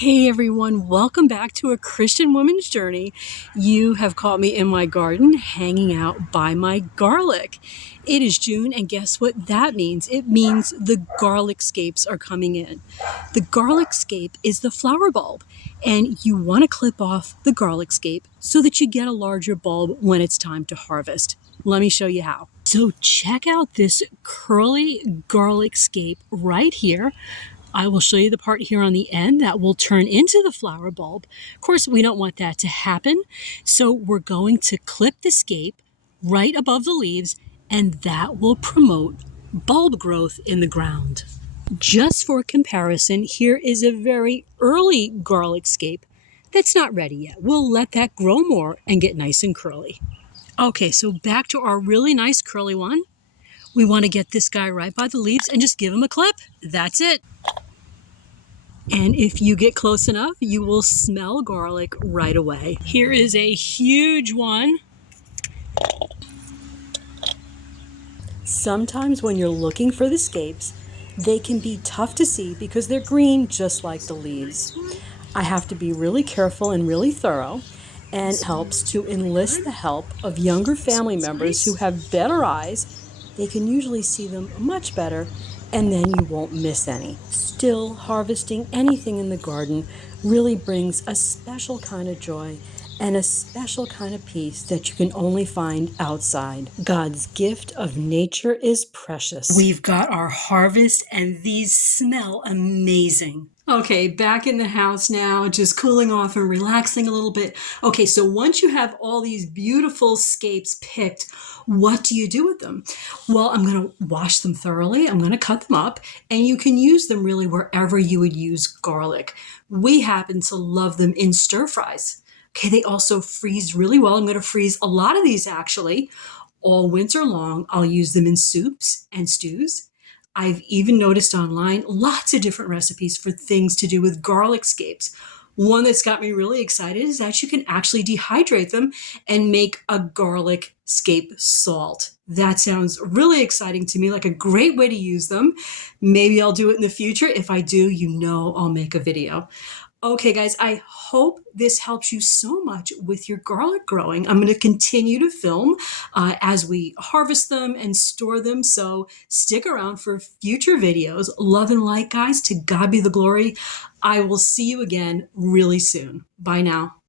Hey everyone, welcome back to A Christian Woman's Journey. You have caught me in my garden hanging out by my garlic. It is June, and guess what that means? It means the garlic scapes are coming in. The garlic scape is the flower bulb, and you want to clip off the garlic scape so that you get a larger bulb when it's time to harvest. Let me show you how. So check out this curly garlic scape right here. I will show you the part here on the end that will turn into the flower bulb. Of course, we don't want that to happen, so we're going to clip the scape right above the leaves, and that will promote bulb growth in the ground. Just for comparison, here is a very early garlic scape that's not ready yet. We'll let that grow more and get nice and curly. Okay, so back to our really nice curly one. We want to get this guy right by the leaves and just give him a clip. That's it. And if you get close enough, you will smell garlic right away. Here is a huge one. Sometimes when you're looking for the scapes, they can be tough to see because they're green just like the leaves. I have to be really careful and really thorough, and it helps to enlist the help of younger family members who have better eyes. They can usually see them much better, and then you won't miss any. Still, harvesting anything in the garden really brings a special kind of joy and a special kind of peace that you can only find outside. God's gift of nature is precious. We've got our harvest, and these smell amazing. Okay, back in the house now, just cooling off and relaxing a little bit. Okay, so once you have all these beautiful scapes picked, what do you do with them? Well, I'm going to wash them thoroughly. I'm going to cut them up, and you can use them really wherever you would use garlic. We happen to love them in stir fries. Okay, they also freeze really well. I'm going to freeze a lot of these actually all winter long. I'll use them in soups and stews. I've even noticed online lots of different recipes for things to do with garlic scapes. One that's got me really excited is that you can actually dehydrate them and make a garlic scape salt. That sounds really exciting to me, like a great way to use them. Maybe I'll do it in the future. If I do, you know I'll make a video. Okay, guys, I hope this helps you so much with your garlic growing. I'm going to continue to film as we harvest them and store them, so stick around for future videos. Love and light, guys. To God be the glory. I will see you again really soon. Bye now.